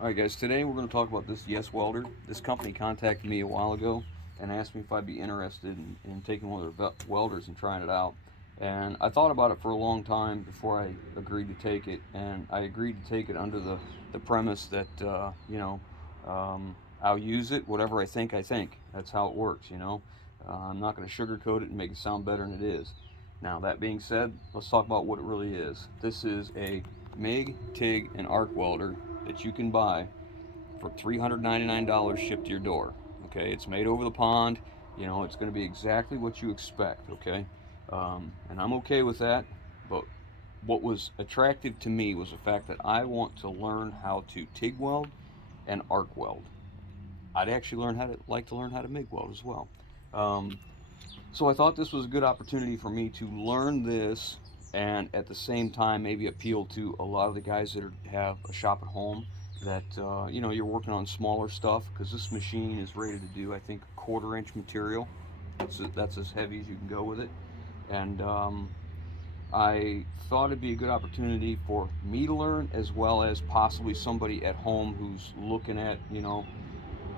Alright guys, today we're going to talk about this Yes Welder. This company contacted me a while ago and asked me if I'd be interested in taking one of their welders and trying it out. And I thought about it for a long time before I agreed to take it, and I agreed to take it under the premise that, I'll use it, whatever I think. That's how it works, you know. I'm not going to sugarcoat it and make it sound better than it is. Now, that being said, let's talk about what it really is. This is a MIG, TIG, and arc welder that you can buy for $399 shipped to your door. Okay, it's made over the pond. You know, it's going to be exactly what you expect. Okay, and I'm okay with that. But what was attractive to me was the fact that I want to learn how to TIG weld and arc weld. I'd actually like to learn how to MIG weld as well. Um, so I thought this was a good opportunity for me to learn this, and at the same time maybe appeal to a lot of the guys that have a shop at home that you're working on smaller stuff, because this machine is rated to do, I think, 1/4 inch material. That's as heavy as you can go with it. And I thought it'd be a good opportunity for me to learn, as well as possibly somebody at home who's looking at,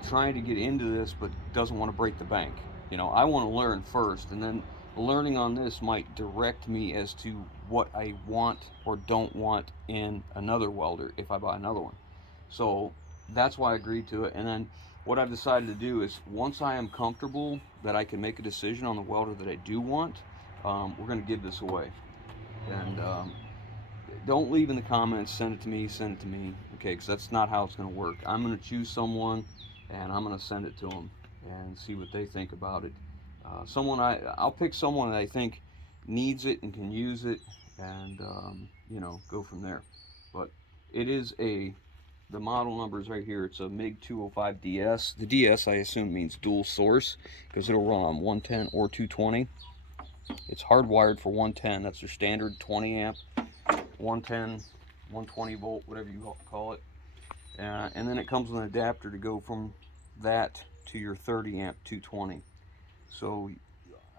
trying to get into this but doesn't want to break the bank. I want to learn first, and then learning on this might direct me as to what I want or don't want in another welder if I buy another one. So that's why I agreed to it. And then what I've decided to do is, once I am comfortable that I can make a decision on the welder that I do want, we're going to give this away. And don't leave in the comments, send it to me, okay, because that's not how it's going to work. I'm going to choose someone and I'm going to send it to them and see what they think about it. I'll pick someone that I think needs it and can use it, and go from there. But it is the model number is right here. It's a MIG-205DS. The DS, I assume, means dual source, because it'll run on 110 or 220. It's hardwired for 110. That's their standard 20 amp, 110, 120 volt, whatever you call it. And then it comes with an adapter to go from that to your 30 amp 220. So,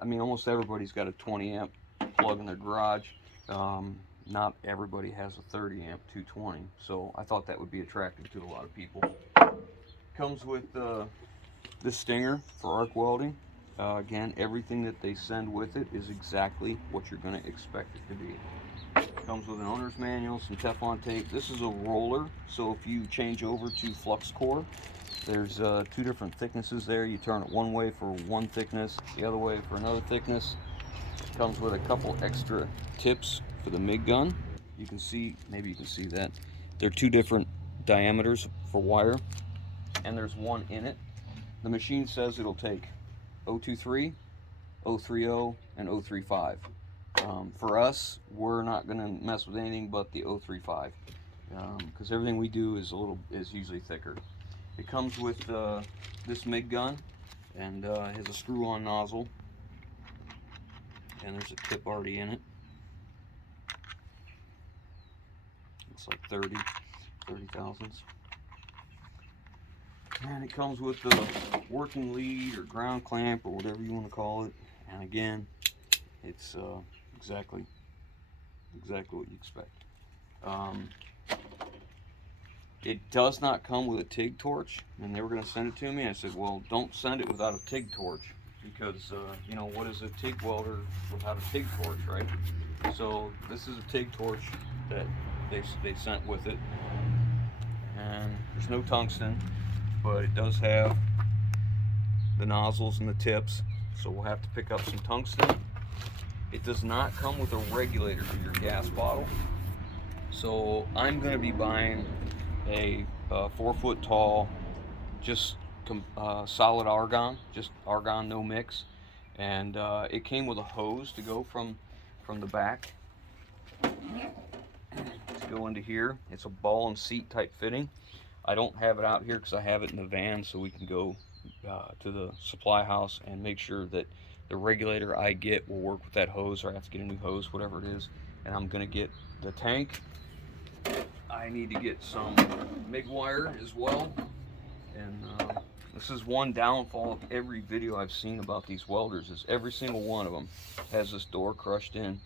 I mean, almost everybody's got a 20 amp plug in their garage. Not everybody has a 30 amp 220. So I thought that would be attractive to a lot of people. Comes with this stinger for arc welding. Again, everything that they send with it is exactly what you're going to expect it to be. Comes with an owner's manual, some Teflon tape. This is a roller, so if you change over to flux core, there's 2 different thicknesses there. You turn it one way for one thickness, the other way for another thickness. It comes with a couple extra tips for the MIG gun. You can see, maybe you can see that. There are 2 different diameters for wire, and there's one in it. The machine says it'll take 023, 030, and 035. For us, we're not going to mess with anything but the 035, because everything we do is usually thicker. It comes with this MIG gun, and it has a screw-on nozzle, and there's a tip already in it. It's like 30 thousandths. And it comes with the working lead or ground clamp or whatever you want to call it. And again, it's exactly what you expect. It does not come with a TIG torch, and they were going to send it to me. I said, well, don't send it without a TIG torch, because what is a TIG welder without a TIG torch, right? So this is a TIG torch that they sent with it, and there's no tungsten, but it does have the nozzles and the tips, so we'll have to pick up some tungsten. It does not come with a regulator for your gas bottle, so I'm going to be buying a 4 foot tall, just solid argon, just argon, no mix. And it came with a hose to go from the back to go into here. It's a ball and seat type fitting. I don't have it out here because I have it in the van, so we can go to the supply house and make sure that the regulator I get will work with that hose, or I have to get a new hose, whatever it is. And I'm going to get the tank. I need to get some MIG wire as well. And this is one downfall of every video I've seen about these welders, is every single one of them has this door crushed in,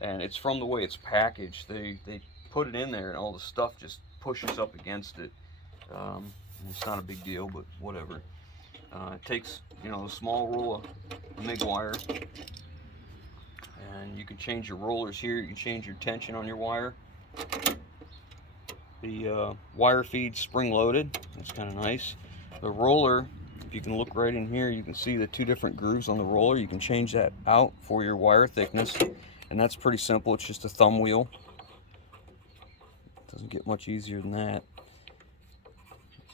and it's from the way it's packaged. They put it in there and all the stuff just pushes up against it. It's not a big deal, but whatever. It takes, you know, a small roll of MIG wire, and you can change your rollers here. You can change your tension on your wire. The wire feed's spring-loaded. That's kind of nice. The roller, if you can look right in here, you can see the two different grooves on the roller. You can change that out for your wire thickness, and that's pretty simple. It's just a thumb wheel. Doesn't get much easier than that.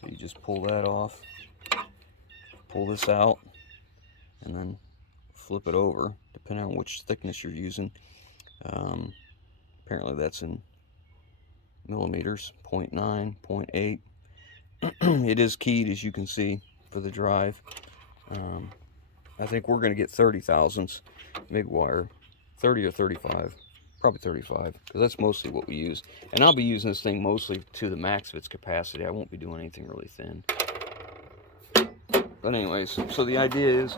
So you just pull that off, pull this out, and then flip it over, depending on which thickness you're using. Apparently that's in millimeters, 0.9, 0.8. It is keyed, as you can see, for the drive. I think we're going to get 30 thousandths MIG wire, 30 or 35, probably 35, because that's mostly what we use. And I'll be using this thing mostly to the max of its capacity. I won't be doing anything really thin. But anyways, so the idea is,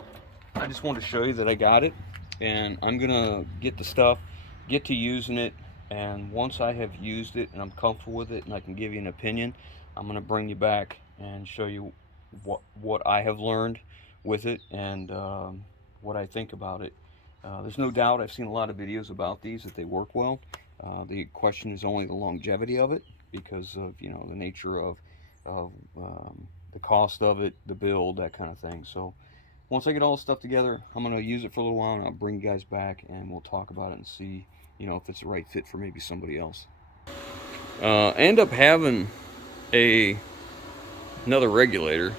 I just wanted to show you that I got it, and I'm going to get the stuff, get to using it, and once I have used it and I'm comfortable with it and I can give you an opinion, I'm going to bring you back and show you what I have learned with it and what I think about it. There's no doubt, I've seen a lot of videos about these, that they work well. The question is only the longevity of it, because of, you know, the nature of the cost of it, the build, that kind of thing. So once I get all the stuff together, I'm going to use it for a little while, and I'll bring you guys back and we'll talk about it and see, you know, if it's the right fit for maybe somebody else. I end up having another regulator.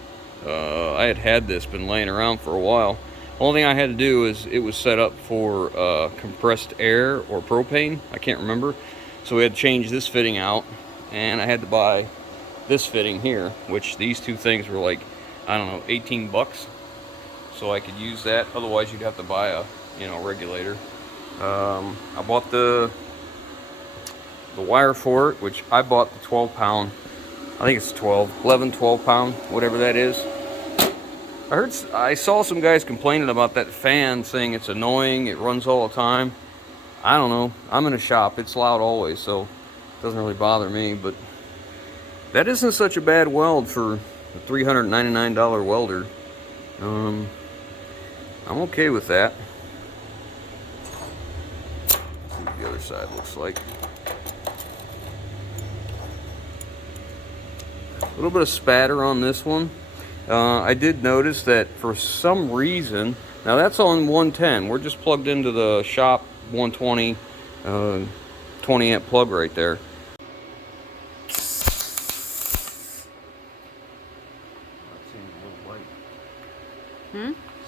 I had this, been laying around for a while. Only thing I had to do is, it was set up for compressed air or propane, I can't remember. So we had to change this fitting out, and I had to buy this fitting here, which these two things were like, I don't know, 18 bucks. So I could use that. Otherwise you'd have to buy a, you know, regulator. I bought the wire for it, which I bought the 12-pound. I think it's 11, 12 pound, whatever that is. I saw some guys complaining about that fan, saying it's annoying, it runs all the time. I don't know, I'm in a shop, it's loud always, so it doesn't really bother me, but that isn't such a bad weld for a $399 welder. I'm okay with that. Let's see what the other side looks like. A little bit of spatter on this one. I did notice that for some reason, now that's on 110. We're just plugged into the shop 120, 20 amp plug right there.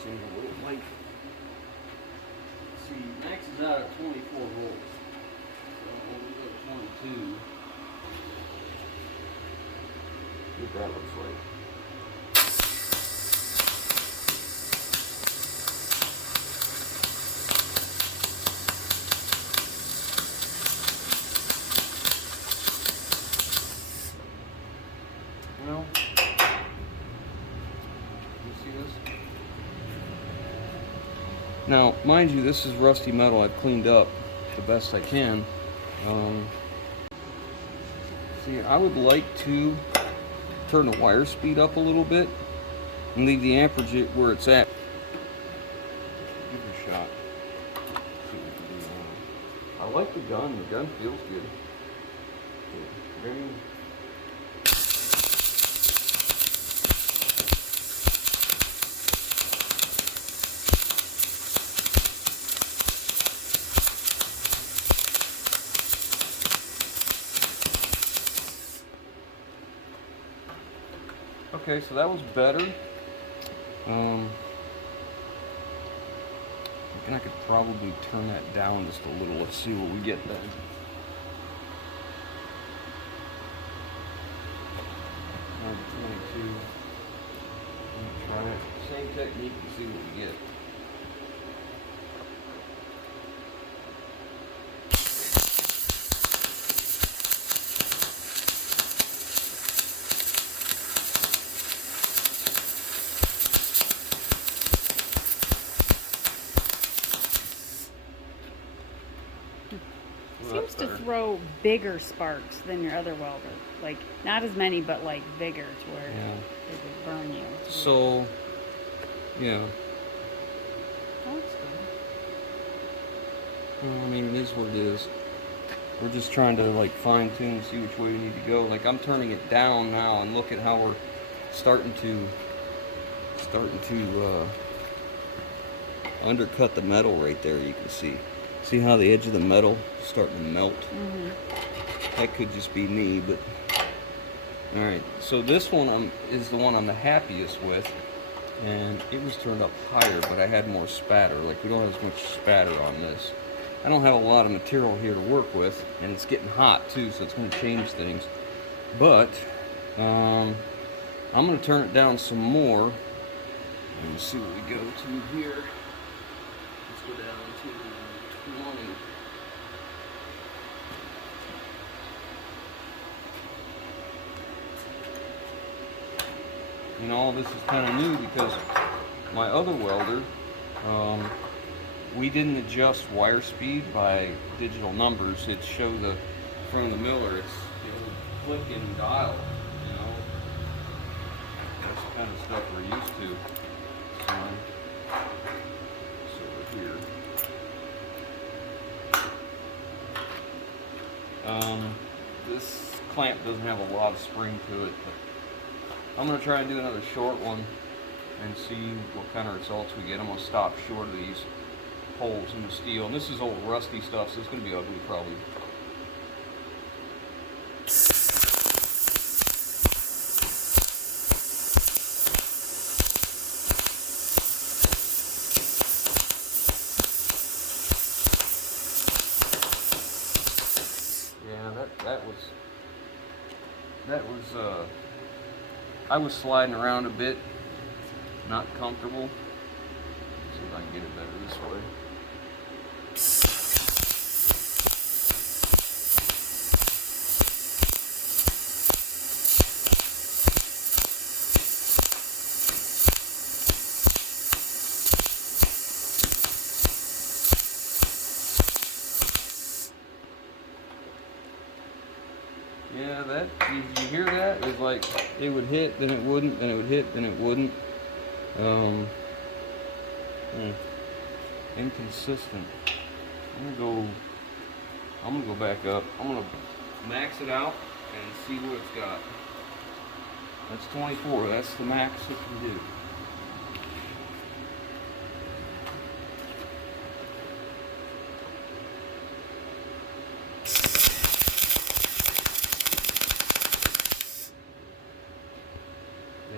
Seems a little light. See, max is out at 24 volts. So we'll go to 22. What that looks like. Well, you see this? Now, mind you, this is rusty metal I've cleaned up the best I can. See, I would like to turn the wire speed up a little bit and leave the amperage at where it's at. Give it a shot. See what we can do now. I like the gun. The gun feels good. Very. Okay, so that was better. And I could probably turn that down just a little. Let's see what we get then. Number 22. Try it. Same technique and see what we get. Seems to throw show bigger sparks than your other welder. Like, not as many, but like bigger to where it would burn you. So, yeah. That looks good. Well, I mean, it is what it is. We're just trying to like fine tune and see which way we need to go. Like, I'm turning it down now and look at how we're starting to undercut the metal right there. You can see how the edge of the metal is starting to melt. That could just be me, but all right. So this one is the one I'm the happiest with, and it was turned up higher, but I had more spatter. Like, we don't have as much spatter on this. I don't have a lot of material here to work with, and it's getting hot too, so it's going to change things. But I'm going to turn it down some more and see what we go to here. Let's go down to 20. And all this is kind of new because my other welder, we didn't adjust wire speed by digital numbers. It showed from the miller, it's click and dial, That's the kind of stuff we're used to. So here. This clamp doesn't have a lot of spring to it, but I'm going to try and do another short one and see what kind of results we get. I'm going to stop short of these holes in the steel. And this is old rusty stuff, so it's going to be ugly probably. Yeah, that was I was sliding around a bit, not comfortable. See if I can get it better this way. Yeah, did you hear that? It was like it would hit, then it wouldn't, then it would hit, then it wouldn't. Inconsistent. I'm gonna go back up. I'm gonna max it out and see what it's got. That's 24. That's the max it can do.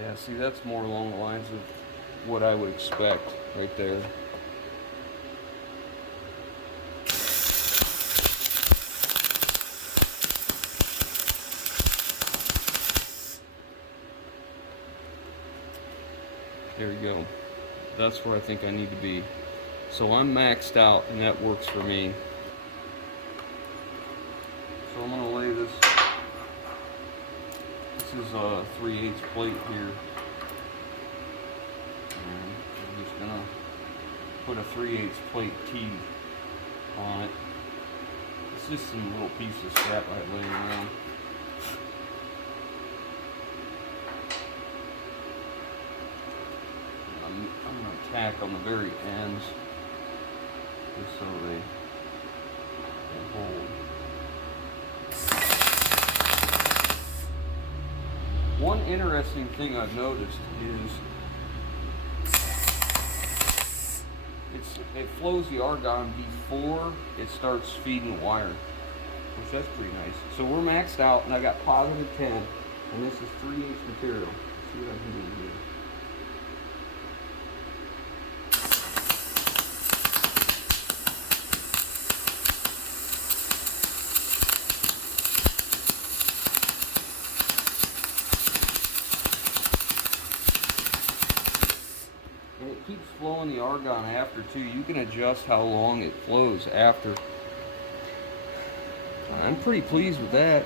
Yeah, see, that's more along the lines of what I would expect right there. There you go. That's where I think I need to be. So I'm maxed out, and that works for me. So I'm gonna lay this. This is a 3/8 plate here. And I'm just gonna put a 3/8 plate T on it. It's just some little piece of scrap I had laying around. I'm gonna tack on the very ends just so they hold. One interesting thing I've noticed is it flows the argon before it starts feeding the wire, which that's pretty nice. So we're maxed out, and I got positive 10, and this is 3/8 material. Let's see what I can do here. And it keeps flowing the argon after too. You can adjust how long it flows after. I'm pretty pleased with that.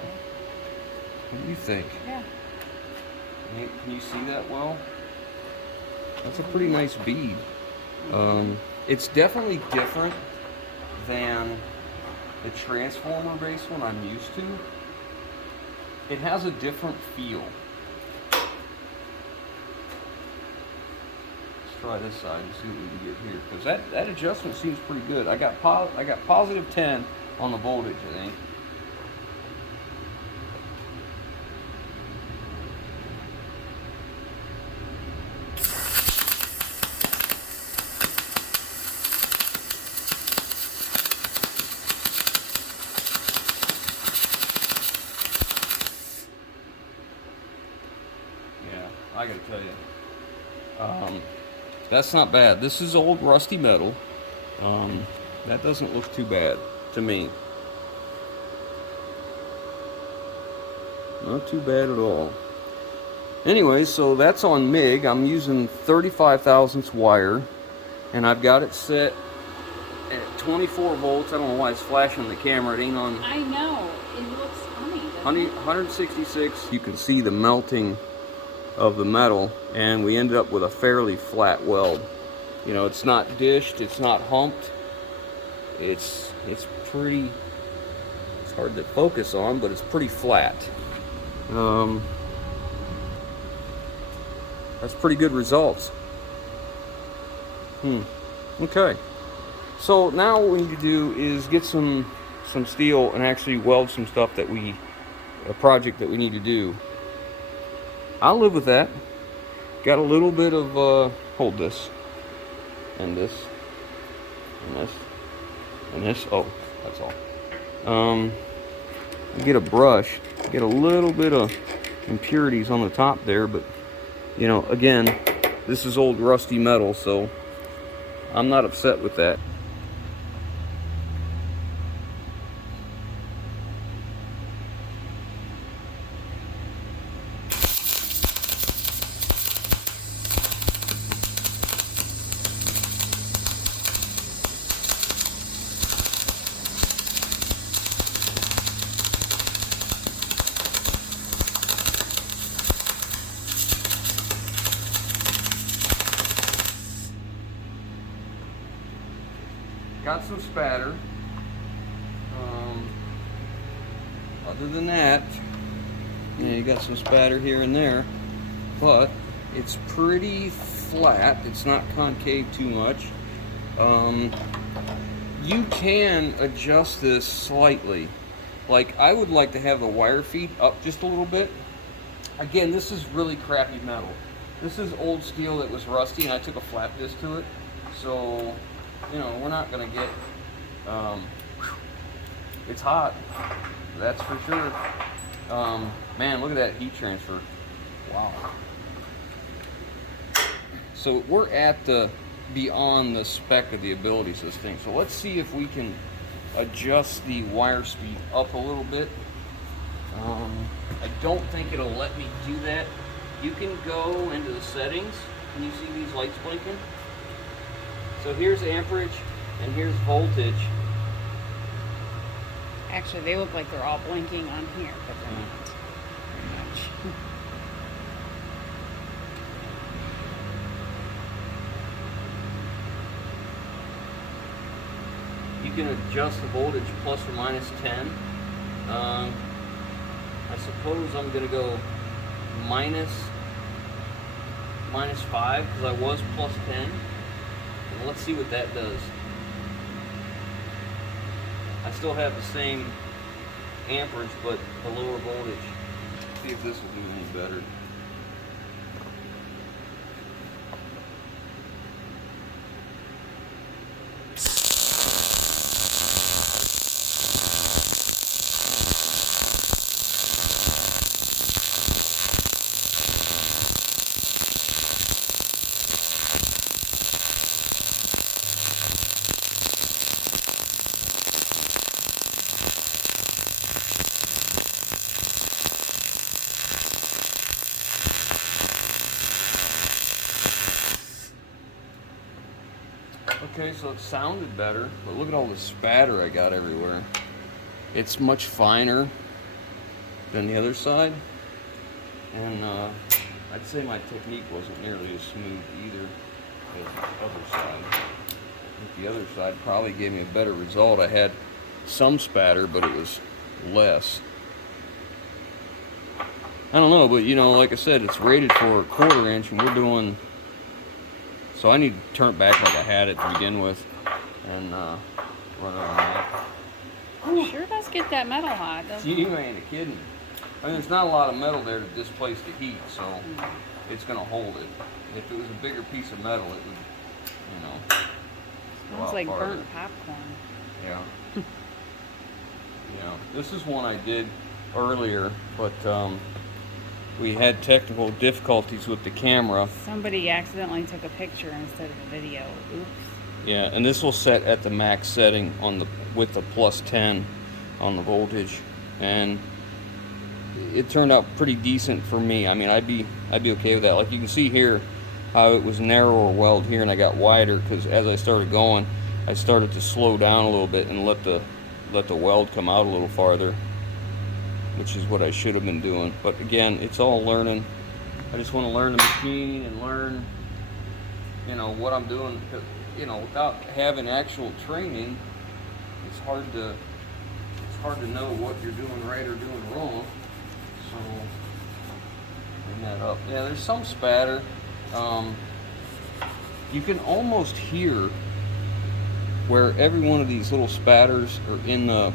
What do you think? Yeah. Can you see that well? That's a pretty nice bead. It's definitely different than the transformer based one I'm used to, it has a different feel. Let's try this side and see what we can get here, because that adjustment seems pretty good. I got positive 10 on the voltage, I think. I gotta tell you, that's not bad. This is old rusty metal. That doesn't look too bad to me. Not too bad at all. Anyway, so that's on MIG. I'm using 35 thousandths wire, and I've got it set at 24 volts. I don't know why it's flashing the camera. It ain't on. I know. It looks funny, doesn't it? 166. You can see the melting of the metal, and we ended up with a fairly flat weld. You know, it's not dished, it's not humped. It's pretty, it's hard to focus on, but it's pretty flat. That's pretty good results. Okay. So now what we need to do is get some steel and actually weld some stuff that a project that we need to do. I'll live with that. Got a little bit of, hold this, and this, and this, and this. Oh, that's all. Get a brush, get a little bit of impurities on the top there, but, you know, again, this is old rusty metal, so I'm not upset with that. Got some spatter. Other than that, yeah, you got some spatter here and there, but it's pretty flat. It's not concave too much. You can adjust this slightly. Like, I would like to have the wire feet up just a little bit. Again, this is really crappy metal. This is old steel that was rusty, and I took a flat disc to it. So, you know, we're not gonna get, it's hot, that's for sure. Man, look at that heat transfer. Wow. So we're at the beyond the spec of the abilities of this thing. So let's see if we can adjust the wire speed up a little bit. I don't think it'll let me do that. You can go into the settings. Can you see these lights blinking? So here's amperage and here's voltage. Actually, they look like they're all blinking on here, but they're not very much. You can adjust the voltage plus or minus 10. I suppose I'm going to go minus 5 because I was plus 10. And let's see what that does. I still have the same amperage, but the lower voltage. See if this will do any better. Okay, so it sounded better, but look at all the spatter I got everywhere. It's much finer than the other side, and I'd say my technique wasn't nearly as smooth either as the other side. I think the other side probably gave me a better result. I had some spatter, but it was less. I don't know, but you know, like I said, it's rated for a 1/4 inch, and we're doing, so I need to turn it back like I had it to begin with, and run it on that. Sure does get that metal hot, doesn't it? You ain't kidding. I mean, there's not a lot of metal there to displace the heat, so it's going to hold it. If it was a bigger piece of metal, it would, you know, smells like burnt popcorn. Yeah. Yeah. This is one I did earlier, but we had technical difficulties with the camera. Somebody accidentally took a picture instead of a video. Oops. Yeah, and this will set at the max setting on the with the +10 on the voltage, and it turned out pretty decent for me. I mean, I'd be okay with that. Like you can see here how it was narrower weld here, and I got wider because as I started going, I started to slow down a little bit and let the weld come out a little farther, which is what I should have been doing. But again, it's all learning. I just want to learn the machine and learn, you know, what I'm doing. Because, you know, without having actual training, it's hard to know what you're doing right or doing wrong. So bring that up. Yeah, there's some spatter. You can almost hear where every one of these little spatters are in the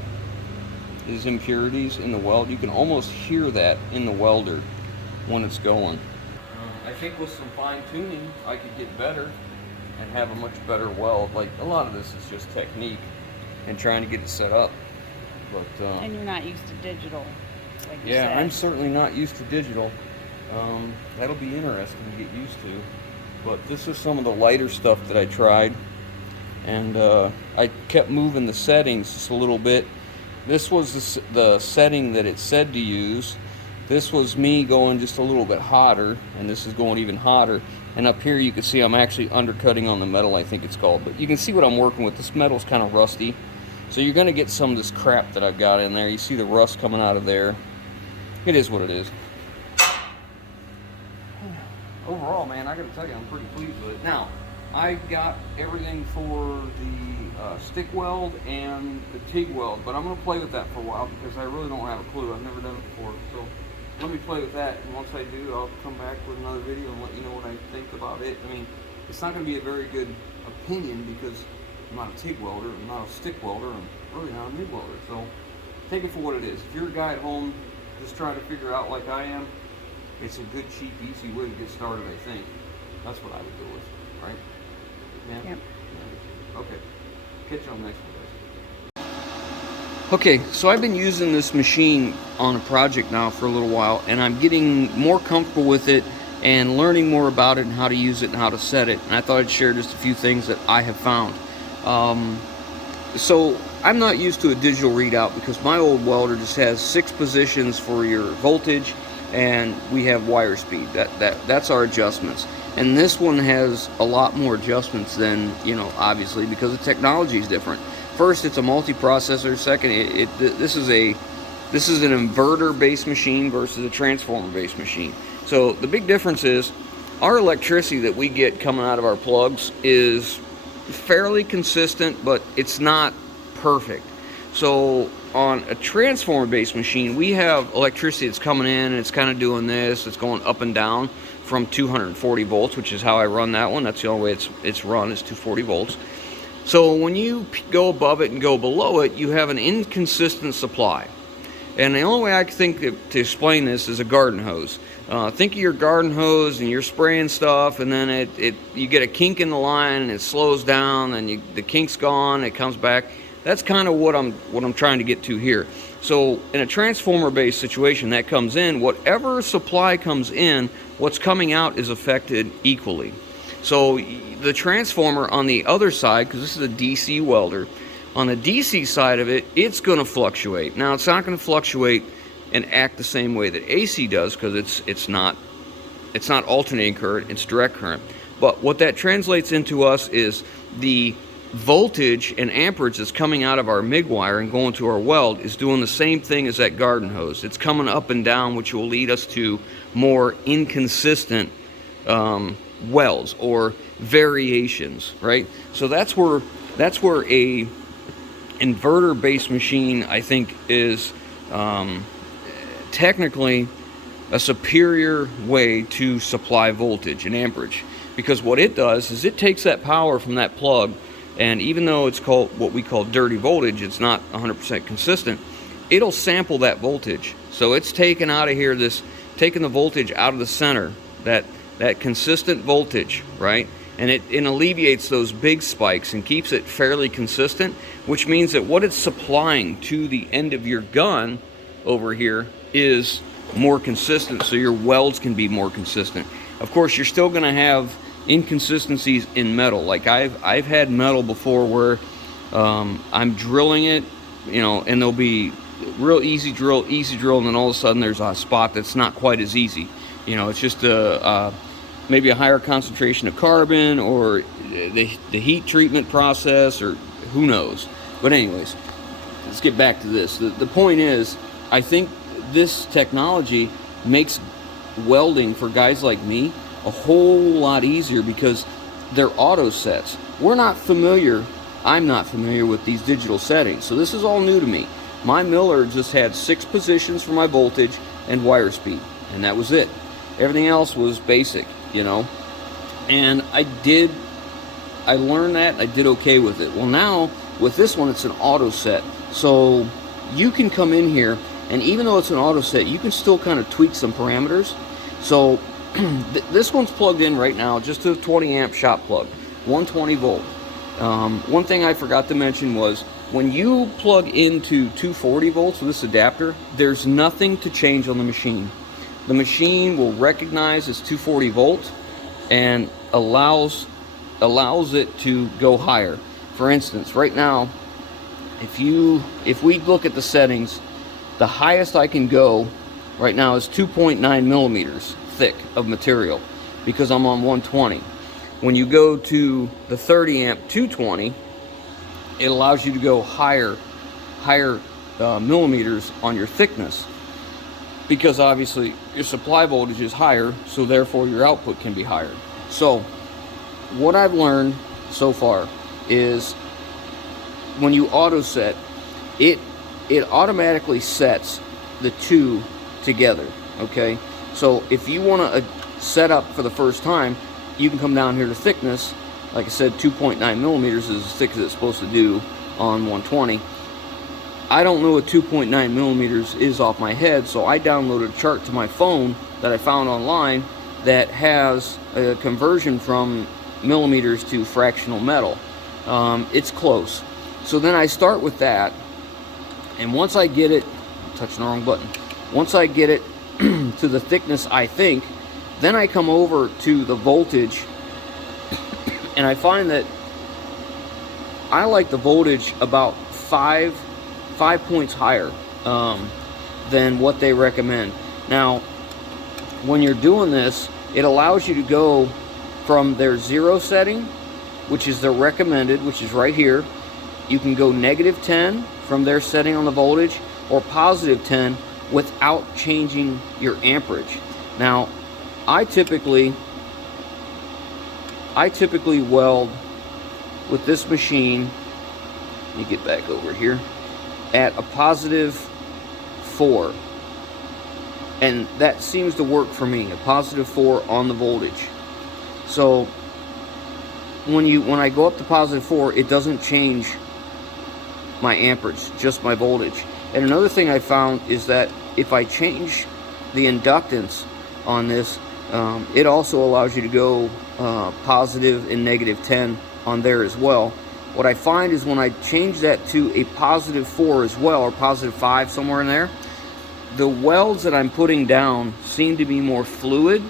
impurities in the weld. You can almost hear that in the welder when it's going. I think with some fine tuning, I could get better and have a much better weld. Like a lot of this is just technique and trying to get it set up. But and you're not used to digital, like you yeah, said. I'm certainly not used to digital. That'll be interesting to get used to. But this is some of the lighter stuff that I tried, and I kept moving the settings just a little bit. This was the setting that it said to use. This was me going just a little bit hotter, and this is going even hotter. And up here you can see I'm actually undercutting on the metal, I think it's called. But you can see what I'm working with. This metal's kind of rusty. So you're going to get some of this crap that I've got in there. You see the rust coming out of there. It is what it is. Overall, man, I got to tell you, I'm pretty pleased with it. Now, I got everything for the stick weld and the TIG weld, but I'm going to play with that for a while because I really don't have a clue. I've never done it before. So let me play with that, and once I do, I'll come back with another video and let you know what I think about it. I mean, it's not going to be a very good opinion because I'm not a TIG welder, I'm not a stick welder, I'm really not a MIG welder. So take it for what it is. If you're a guy at home just trying to figure out like I am, it's a good, cheap, easy way to get started, I think. That's what I would go with, right? Yeah? Yep. Yeah. Okay. Catch you on the next one, guys. Okay, so I've been using this machine on a project now for a little while, and I'm getting more comfortable with it and learning more about it and how to use it and how to set it. And I thought I'd share just a few things that I have found. So I'm not used to a digital readout because my old welder just has 6 positions for your voltage, and we have wire speed. That's our adjustments. And this one has a lot more adjustments than, you know, obviously, because the technology is different. First, it's a multiprocessor. Second, this is an inverter-based machine versus a transformer-based machine. So the big difference is our electricity that we get coming out of our plugs is fairly consistent, but it's not perfect. So on a transformer-based machine, we have electricity that's coming in and it's kind of doing this. It's going up and down from 240 volts, which is how I run that one. That's the only way it's run, is 240 volts. So when you go above it and go below it, you have an inconsistent supply. And the only way I can think to explain this is a garden hose. Think of your garden hose and you're spraying stuff, and then you get a kink in the line and it slows down, and the kink's gone, it comes back. That's kind of what I'm trying to get to here. So in a transformer-based situation, that comes in, whatever supply comes in, what's coming out is affected equally. So the transformer on the other side, because this is a DC welder, on the DC side of it, it's going to fluctuate. Now, it's not going to fluctuate and act the same way that AC does, because it's not alternating current, it's direct current. But what that translates into us is the voltage and amperage that's coming out of our MIG wire and going to our weld is doing the same thing as that garden hose. It's coming up and down, which will lead us to more inconsistent welds or variations, right? So that's where a inverter based machine, I think, is technically a superior way to supply voltage and amperage, because what it does is it takes that power from that plug, and even though it's called what we call dirty voltage, it's not 100% consistent, it'll sample that voltage. So it's taken out of here, taking the voltage out of the center, that consistent voltage, right? And it alleviates those big spikes and keeps it fairly consistent, which means that what it's supplying to the end of your gun over here is more consistent, so your welds can be more consistent. Of course, you're still going to have inconsistencies in metal. Like I've had metal before where I'm drilling it, you know, and there'll be real easy drill, and then all of a sudden there's a spot that's not quite as easy. You know, it's just maybe a higher concentration of carbon, or the heat treatment process, or who knows. But anyways, let's get back to this. The point is, I think this technology makes welding for guys like me a whole lot easier because they're auto sets. I'm not familiar with these digital settings, so this is all new to me. My miller just had 6 positions for my voltage and wire speed, and that was it. Everything else was basic, you know. And I learned that, and I did okay with it. Well, now with this one, it's an auto set, so you can come in here, and even though it's an auto set, you can still kind of tweak some parameters. So this one's plugged in right now just to a 20 amp shop plug, 120 volt. One thing I forgot to mention was when you plug into 240 volts with this adapter, there's nothing to change on the machine. The machine will recognize it's 240 volt and allows it to go higher. For instance, right now, if we look at the settings, the highest I can go right now is 2.9 millimeters thick of material because I'm on 120. When you go to the 30 amp 220, it allows you to go higher millimeters on your thickness, because obviously your supply voltage is higher, so therefore your output can be higher. So what I've learned so far is when you auto set, it automatically sets the two together, okay? So if you want to set up for the first time, you can come down here to thickness. Like I said, 2.9 millimeters is as thick as it's supposed to do on 120. I don't know what 2.9 millimeters is off my head, so I downloaded a chart to my phone that I found online that has a conversion from millimeters to fractional metal. It's close. So then I start with that, and once I get it, I'm touching the wrong button. Once I get it to the thickness I think, then I come over to the voltage, and I find that I like the voltage about five points higher than what they recommend. Now, when you're doing this, it allows you to go from their 0 setting, which is their recommended, which is right here. You can go -10 from their setting on the voltage, or +10 without changing your amperage. Now, I typically weld with this machine, let me get back over here, at a +4, and that seems to work for me, a +4 on the voltage. So when I go up to +4, it doesn't change my amperage, just my voltage. And another thing I found is that if I change the inductance on this, it also allows you to go positive and -10 on there as well. What I find is when I change that to a +4 as well, or +5, somewhere in there, the welds that I'm putting down seem to be more fluid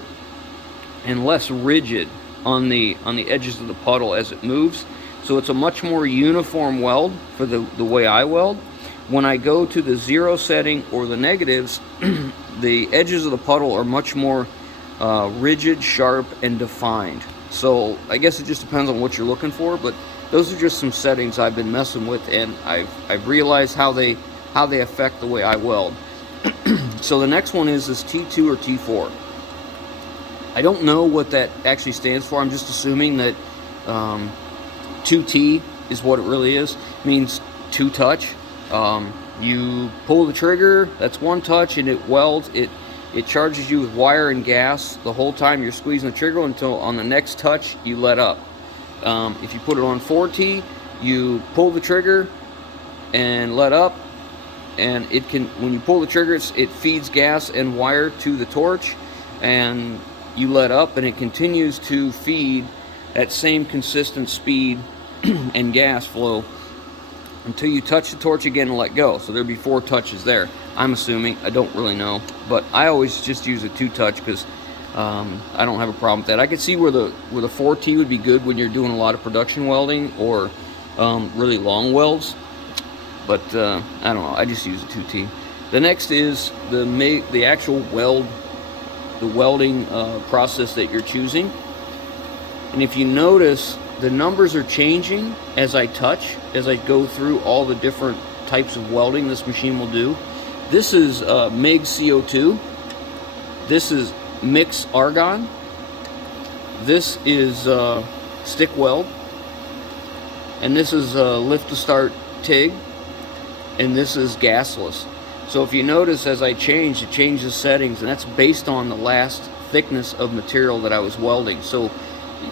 and less rigid on the edges of the puddle as it moves. So it's a much more uniform weld for the way I weld. When I go to the 0 setting or the negatives, the edges of the puddle are much more rigid, sharp, and defined. So I guess it just depends on what you're looking for, but those are just some settings I've been messing with, and I've realized how they affect the way I weld. So the next one is this T2 or T4. I don't know what that actually stands for. I'm just assuming that 2T is what it really is. It means two touch. You pull the trigger, that's one touch, and it welds. It charges you with wire and gas the whole time you're squeezing the trigger until on the next touch you let up. If you put it on 4T, you pull the trigger and let up, and it can, when you pull the trigger, it feeds gas and wire to the torch, and you let up, and it continues to feed that same consistent speed and gas flow until you touch the torch again and let go. So there'll be 4 touches there, I'm assuming. I don't really know, but I always just use a 2-touch because I don't have a problem with that. I could see where the 4T would be good when you're doing a lot of production welding or really long welds, but I don't know, I just use a 2T. The next is the actual welding process that you're choosing. And if you notice, the numbers are changing as I go through all the different types of welding this machine will do. This is MIG-CO2. This is mix argon. This is stick weld. And this is lift to start TIG. And this is gasless. So if you notice, as I change, it changes settings, and that's based on the last thickness of material that I was welding. So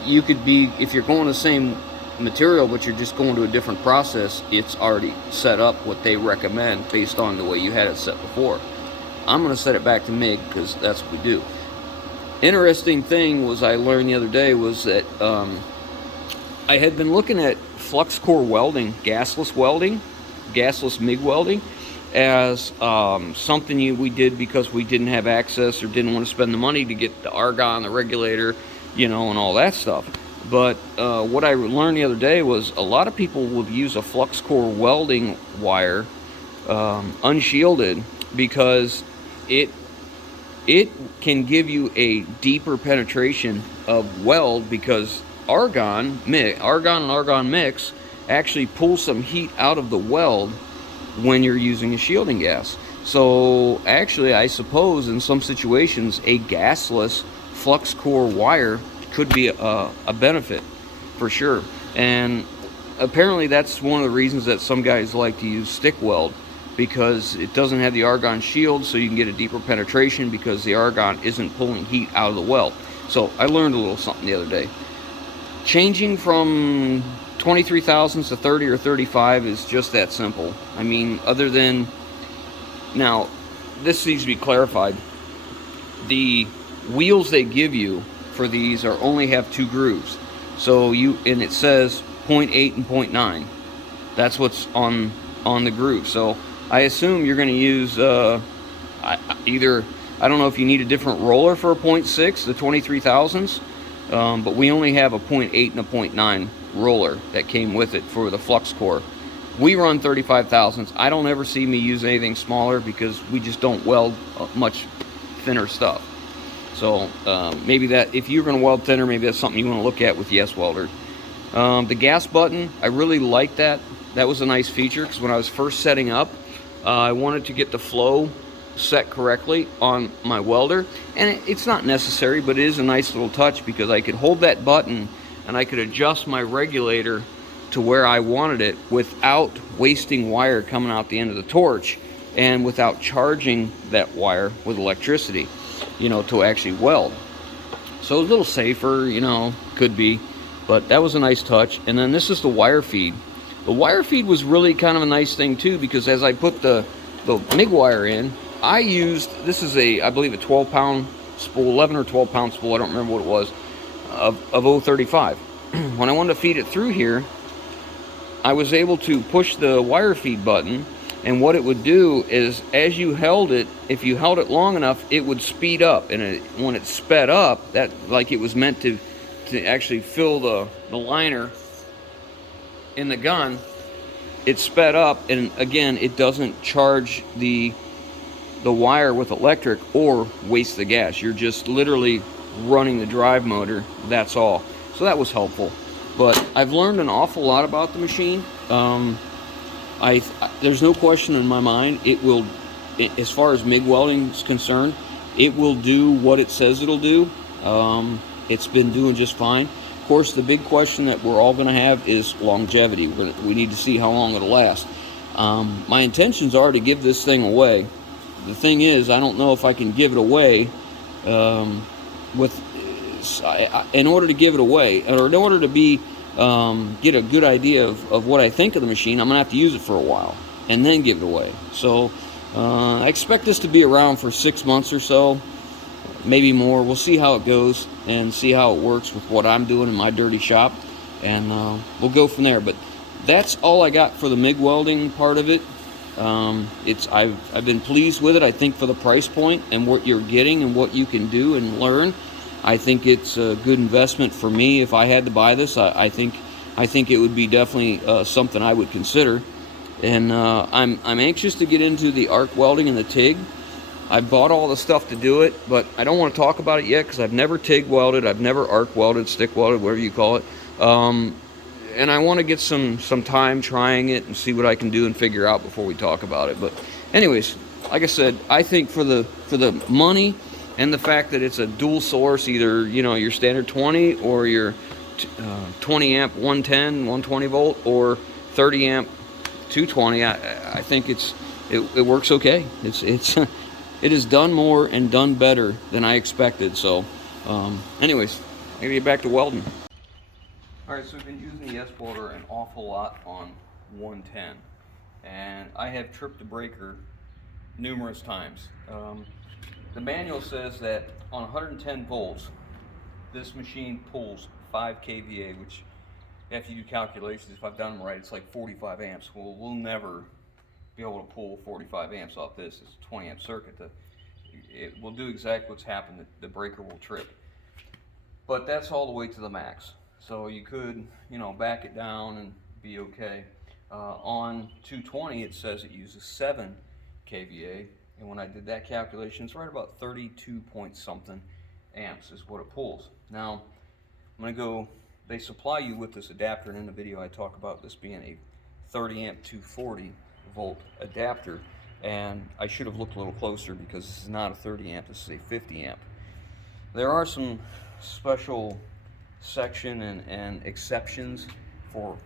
you could be, if you're going the same material but you're just going to a different process, it's already set up what they recommend based on the way you had it set before. I'm going to set it back to MIG because that's what we do. Interesting thing was, I learned the other day was that I had been looking at flux core welding, gasless MIG welding, as something we did because we didn't have access or didn't want to spend the money to get the argon, the regulator, you know, and all that stuff. But what I learned the other day was a lot of people will use a flux core welding wire unshielded because it can give you a deeper penetration of weld, because argon and argon mix actually pulls some heat out of the weld when you're using a shielding gas. So actually, I suppose in some situations a gasless flux core wire could be a benefit for sure. And apparently that's one of the reasons that some guys like to use stick weld, because it doesn't have the argon shield, so you can get a deeper penetration because the argon isn't pulling heat out of the weld. So I learned a little something the other day. Changing from 23 thousandths to 30 or 35 is just that simple. I mean, other than, now this needs to be clarified, the wheels they give you for these only have 2 grooves. So and it says 0.8 and 0.9. That's what's on the groove. So I assume you're going to use either, I don't know if you need a different roller for a 0.6, the 23 thousandths, but we only have a 0.8 and a 0.9 roller that came with it for the flux core. We run 35 thousandths. I don't ever see me use anything smaller because we just don't weld much thinner stuff. So maybe that, if you're going to weld thinner, maybe that's something you want to look at with Yes Welder. The gas button, I really like that. That was a nice feature because when I was first setting up, I wanted to get the flow set correctly on my welder, and it's not necessary, but it is a nice little touch because I could hold that button and I could adjust my regulator to where I wanted it without wasting wire coming out the end of the torch and without charging that wire with electricity, you know, to actually weld. So a little safer, you know, could be, but that was a nice touch. And then this is the wire feed. The wire feed was really kind of a nice thing too, because as I put the MIG wire in, I used, this is I believe a 12-pound spool, 11 or 12-pound spool, I don't remember what it was, of 035. When I wanted to feed it through here, I was able to push the wire feed button, and what it would do is, as you held it, if you held it long enough, it would speed up, and when it sped up, that, like it was meant to actually fill the liner in the gun, it sped up, and again, it doesn't charge the wire with electric or waste the gas. You're just literally running the drive motor, that's all. So that was helpful. But I've learned an awful lot about the machine. There's no question in my mind, it will, as far as MIG welding is concerned, it will do what it says it'll do. It's been doing just fine. Of course, the big question that we're all going to have is longevity. We need to see how long it'll last. My intentions are to give this thing away. The thing is, I don't know if I can give it away in order to give it away, or in order to get a good idea of what I think of the machine. I'm gonna have to use it for a while and then give it away. So I expect this to be around for 6 months or so, maybe more. We'll see how it goes and see how it works with what I'm doing in my dirty shop, and we'll go from there. But that's all I got for the MIG welding part of it. I've been pleased with it. I think for the price point and what you're getting and what you can do and learn, I think it's a good investment for me. If I had to buy this, I think it would be definitely something I would consider. And I'm anxious to get into the arc welding and the TIG. I bought all the stuff to do it, but I don't want to talk about it yet because I've never TIG welded, I've never arc welded, stick welded, whatever you call it. And I want to get some time trying it and see what I can do and figure out before we talk about it. But anyways, like I said, I think for the money and the fact that it's a dual source, either your standard 20 or your 20 amp 110 120 volt or 30 amp 220, I think it works okay. It has done more and done better than I expected. So anyways, I'm gonna get back to welding. Alright, so we've been using the S-Welder an awful lot on 110, and I have tripped the breaker numerous times. The manual says that on 110 volts, this machine pulls 5 kVA, which after you do calculations, if I've done them right, it's like 45 amps. Well, we'll never be able to pull 45 amps off this. It's a 20 amp circuit. It will do exactly what's happened. The breaker will trip. But that's all the way to the max. So you could, back it down and be okay. On 220, it says it uses 7 kVA, and when I did that calculation, it's right about 32 point something amps is what it pulls. Now, I'm gonna go, they supply you with this adapter, and in the video I talk about this being a 30 amp 240 volt adapter, and I should have looked a little closer because this is not a 30 amp, this is a 50 amp. There are some special section and exceptions for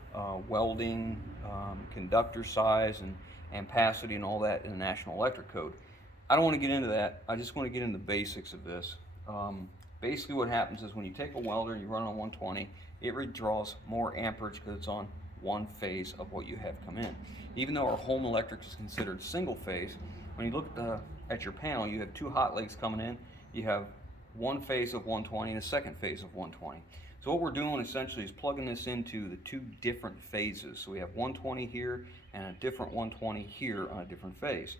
welding, conductor size and ampacity and all that in the National Electric Code. I don't want to get into that. I just want to get into the basics of this. Basically what happens is when you take a welder and you run on 120, it withdraws more amperage because it's on one phase of what you have come in. Even though our home electric is considered single phase, when you look at your panel, you have 2 hot legs coming in. You have one phase of 120 and a second phase of 120. So what we're doing essentially is plugging this into the 2 different phases. So we have 120 here and a different 120 here on a different phase.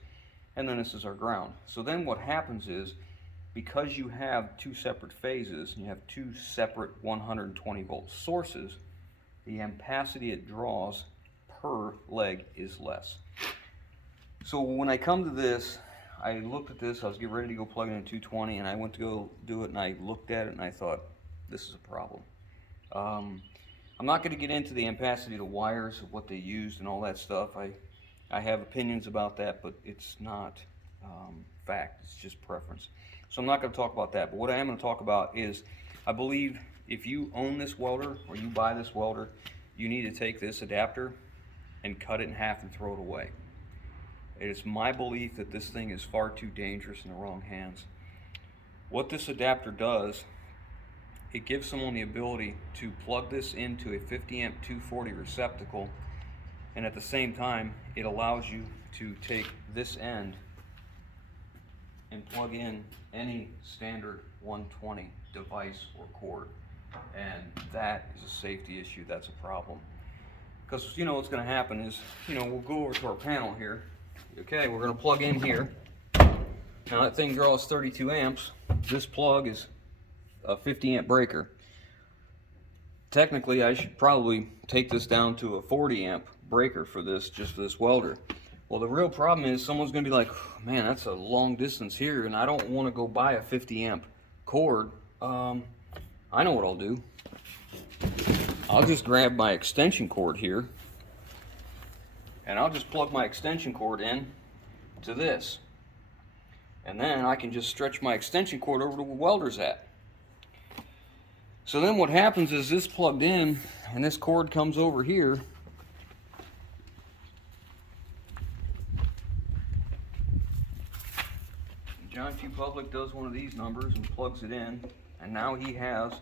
And then this is our ground. So then what happens is, because you have 2 separate phases and you have 2 separate 120 volt sources, the ampacity it draws per leg is less. So when I come to this, I looked at this, I was getting ready to go plug it in 220, and I went to go do it, and I looked at it and I thought, this is a problem. I'm not going to get into the ampacity of the wires, of what they used and all that stuff. I have opinions about that, but it's not fact, it's just preference. So I'm not going to talk about that, but what I am going to talk about is, I believe if you own this welder or you buy this welder, you need to take this adapter and cut it in half and throw it away. It is my belief that this thing is far too dangerous in the wrong hands. What this adapter does, it gives someone the ability to plug this into a 50 amp 240 receptacle, and at the same time it allows you to take this end and plug in any standard 120 device or cord, and that is a safety issue. That's a problem, because what's going to happen is, we'll go over to our panel here. Okay, we're going to plug in here. Now that thing draws 32 amps. This plug is a 50 amp breaker. Technically I should probably take this down to a 40 amp breaker for this, just for this welder. Well, the real problem is someone's going to be like, man, that's a long distance here, and I don't want to go buy a 50 amp cord. I know what I'll do. I'll just grab my extension cord here, and I'll just plug my extension cord in to this, and then I can just stretch my extension cord over to where welder's at. So then what happens is this plugged in, and this cord comes over here, Public does one of these numbers and plugs it in, and now he has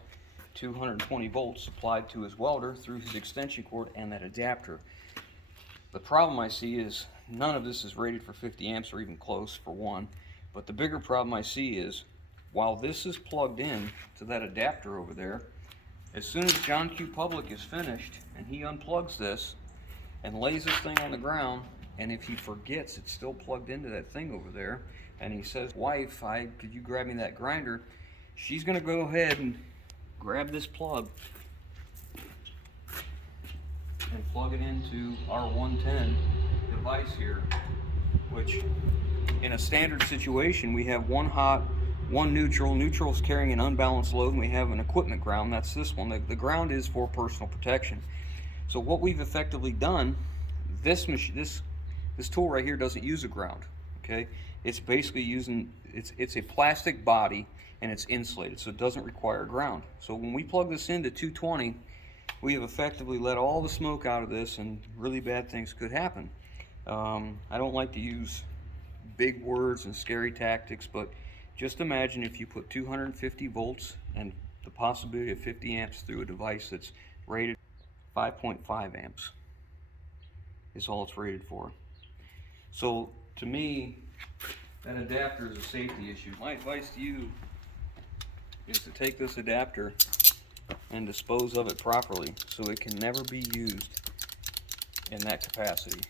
220 volts supplied to his welder through his extension cord and that adapter. The problem I see is none of this is rated for 50 amps or even close, for one. But the bigger problem I see is while this is plugged in to that adapter over there, as soon as John Q. Public is finished and he unplugs this and lays this thing on the ground, and if he forgets it's still plugged into that thing over there, and he says, "Wife, could you grab me that grinder?" She's going to go ahead and grab this plug and plug it into our 110 device here, which in a standard situation we have one hot, one neutral. Neutral is carrying an unbalanced load, and we have an equipment ground. That's this one. The ground is for personal protection. So what we've effectively done, this tool right here doesn't use a ground. Okay, it's basically using, it's a plastic body and it's insulated, so it doesn't require ground. So when we plug this into 220, we have effectively let all the smoke out of this, and really bad things could happen. I don't like to use big words and scary tactics, but just imagine if you put 250 volts and the possibility of 50 amps through a device that's rated 5.5 amps is all it's rated for. So to me, that adapter is a safety issue. My advice to you is to take this adapter and dispose of it properly so it can never be used in that capacity,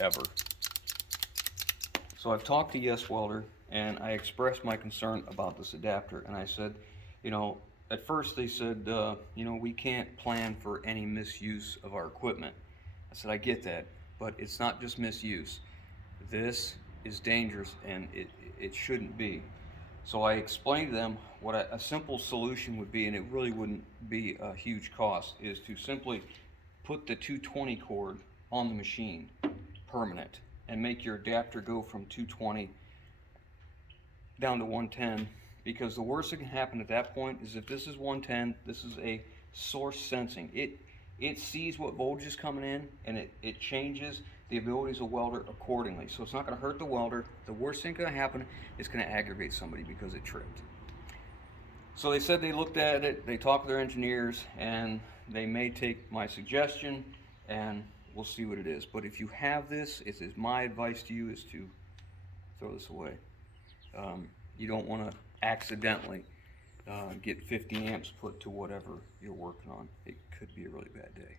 ever. So I've talked to Yes Welder, and I expressed my concern about this adapter, and I said, you know, at first they said, you know, we can't plan for any misuse of our equipment. I said, I get that, but it's not just misuse. This is dangerous, and it shouldn't be. So I explained to them what a simple solution would be, and it really wouldn't be a huge cost, is to simply put the 220 cord on the machine, permanent, and make your adapter go from 220 down to 110, because the worst that can happen at that point is if this is 110, this is a source sensing. It sees what voltage is coming in, and it changes the abilities of welder accordingly. So it's not going to hurt the welder. The worst thing going to happen is going to aggravate somebody because it tripped. So they said they looked at it, they talked with their engineers, and they may take my suggestion, and we'll see what it is. But if you have this, it is my advice to you is to throw this away. You don't want to accidentally get 50 amps put to whatever you're working on. It could be a really bad day.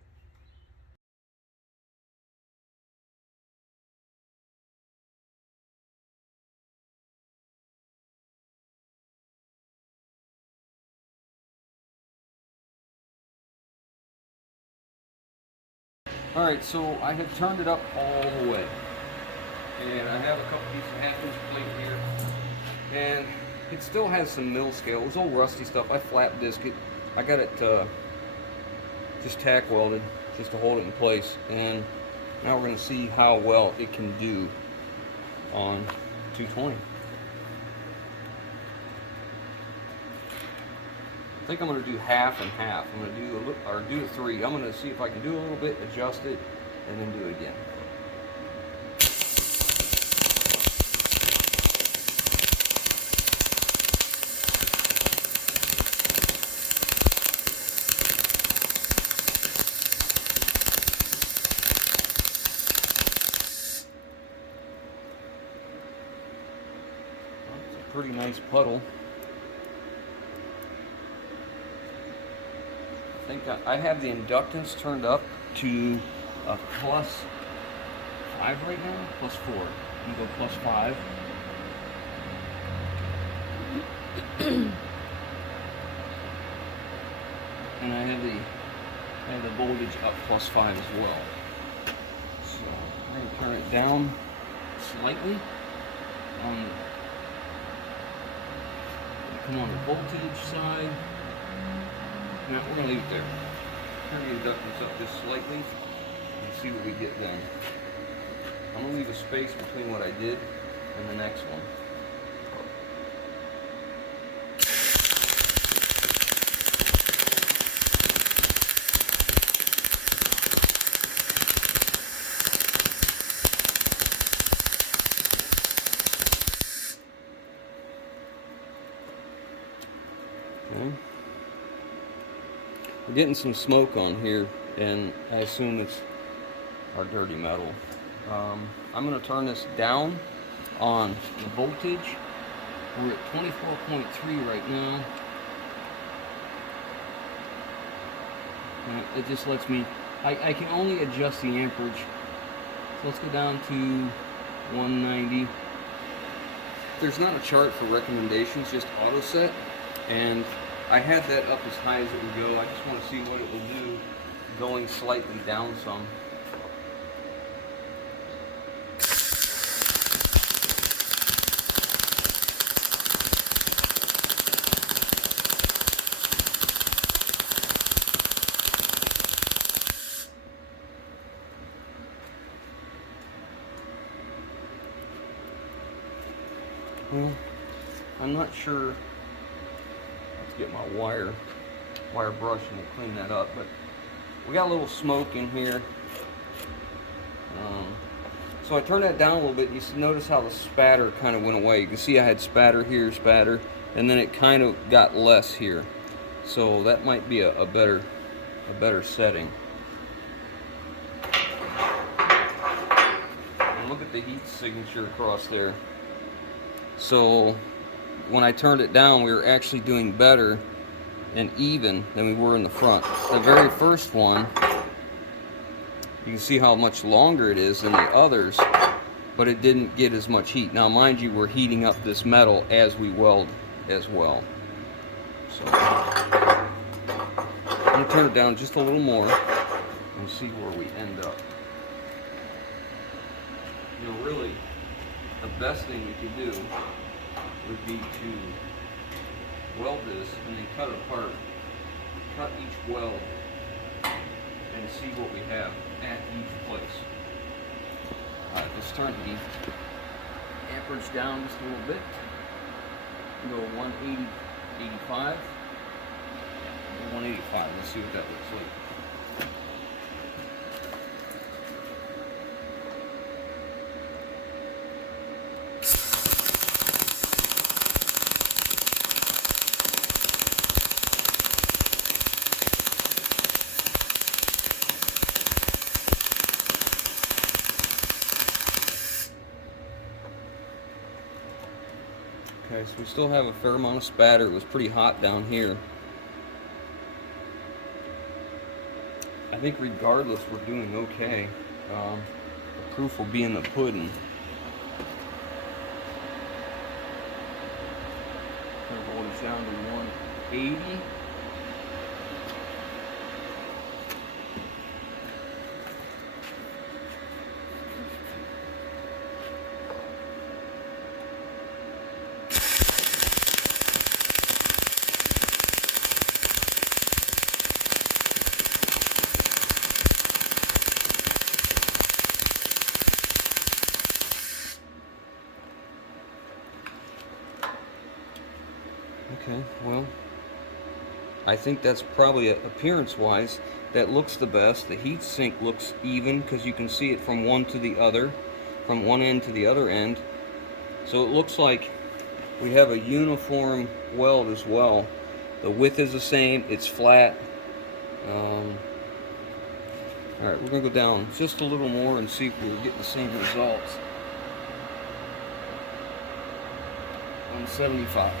Alright, so I have turned it up all the way, and I have a couple pieces of 1/2-inch plate here, and it still has some mill scale. It was old rusty stuff. I flat disc it. I got it just tack welded just to hold it in place, and now we're going to see how well it can do on 220. I think I'm going to do half and half. I'm going to do 3. I'm going to see if I can do a little bit, adjust it, and then do it again. Well, it's a pretty nice puddle. I have the inductance turned up to a +5 right now, +4. I'm going to go +5. And I have the voltage up +5 as well. So I'm going to turn it down slightly. Come on the voltage side. Now we're going to leave it there. Turn the inductance up just slightly and see what we get then. I'm going to leave a space between what I did and the next one. we're getting some smoke on here, and I assume it's our dirty metal. I'm going to turn this down on the voltage. We're at 24.3 right now. It just lets me, I can only adjust the amperage. So let's go down to 190. There's not a chart for recommendations, just auto set. And I had that up as high as it would go. I just want to see what it will do going slightly down some. Well, I'm not sure. Let's get my wire brush and we'll clean that up. But we got a little smoke in here. So I turned that down a little bit. You notice how the spatter kind of went away. You can see I had spatter here, spatter, and then it kind of got less here. So that might be a better setting. And look at the heat signature across there. So when I turned it down, we were actually doing better and even than we were in the front. The very first one, you can see how much longer it is than the others, but it didn't get as much heat. Now mind you, we're heating up this metal as we weld as well. So I'm going to turn it down just a little more and see where we end up. You know, really, the best thing we could do would be to weld this and then cut it apart, cut each weld, and see what we have at each place. Alright, let's turn the amperage down just a little bit. Go 180, 85, 185. Let's see what that looks like. Okay, so we still have a fair amount of spatter. It was pretty hot down here. I think regardless, we're doing okay. The proof will be in the pudding. Voltage down to 180. Okay, well, I think that's probably appearance-wise, that looks the best. The heat sink looks even because you can see it from one to the other, from one end to the other end. So it looks like we have a uniform weld as well. The width is the same, it's flat. Alright, we're going to go down just a little more and see if we're getting the same results. 175.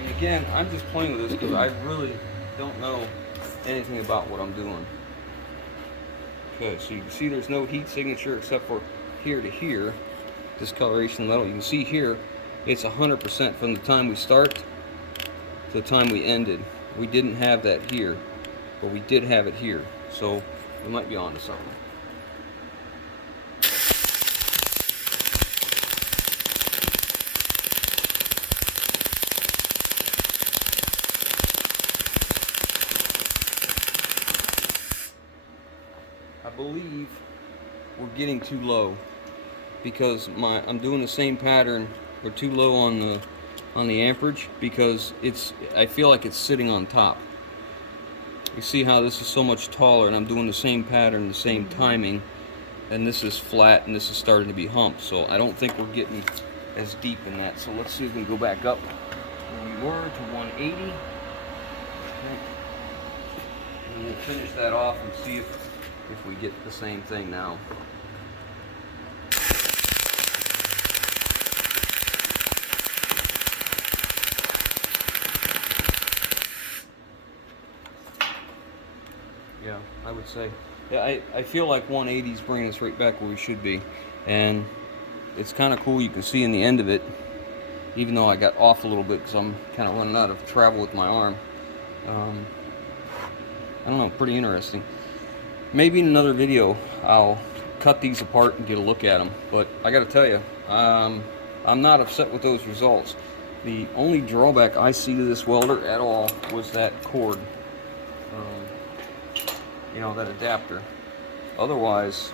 And again, I'm just playing with this because I really don't know anything about what I'm doing. Okay, so you can see there's no heat signature except for here to here, discoloration of metal. You can see here, it's 100% from the time we start to the time we ended. We didn't have that here, but we did have it here. So we might be on to something. I believe we're getting too low because I'm doing the same pattern. We're too low on the amperage because I feel like it's sitting on top. You see how this is so much taller and I'm doing the same pattern, the same timing, and this is flat and this is starting to be humped. So I don't think we're getting as deep in that. So let's see if we can go back up where we were to 180. Okay. And we'll finish that off and see if we get the same thing now. Yeah, I would say. Yeah, I feel like 180 is bringing us right back where we should be. And it's kind of cool. You can see in the end of it, even though I got off a little bit because I'm kind of running out of travel with my arm. I don't know, pretty interesting. Maybe in another video I'll cut these apart and get a look at them. But I got to tell you, I'm not upset with those results. The only drawback I see to this welder at all was that cord. You know, that adapter. Otherwise,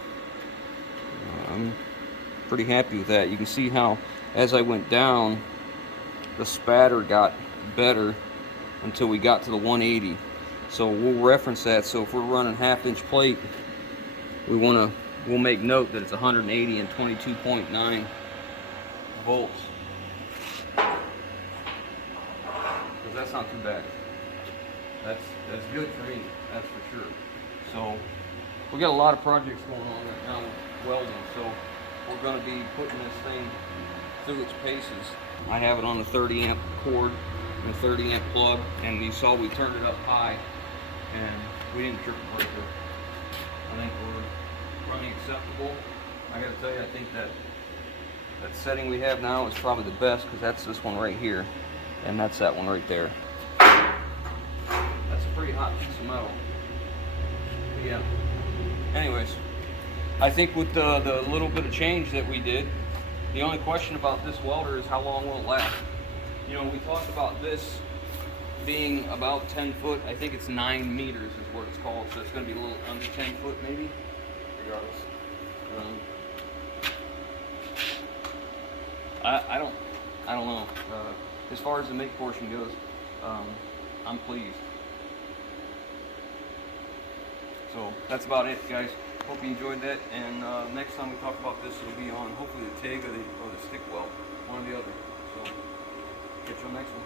I'm pretty happy with that. You can see how as I went down, the spatter got better until we got to the 180. So we'll reference that. So if we're running 1/2 inch plate, we'll make note that it's 180 and 22.9 volts. Because that's not too bad. That's good for me, that's for sure. So we got a lot of projects going on right now with welding, so we're going to be putting this thing through its paces. I have it on the 30 amp cord and a 30 amp plug, and you saw we turned it up high and we didn't trip a breaker. I think we're running acceptable. I got to tell you, I think that setting we have now is probably the best, because that's this one right here and that's that one right there. That's a pretty hot piece of metal. But yeah. Anyways, I think with the little bit of change that we did, the only question about this welder is how long will it last? You know, we talked about this being about 10 foot. I think it's 9 meters is what it's called, so it's going to be a little under 10 foot maybe, regardless. I don't know. As far as the MIG portion goes, I'm pleased. So that's about it, guys. Hope you enjoyed that, and next time we talk about this, it'll be on hopefully the TIG or the stick weld, one or the other. So catch you on the next one.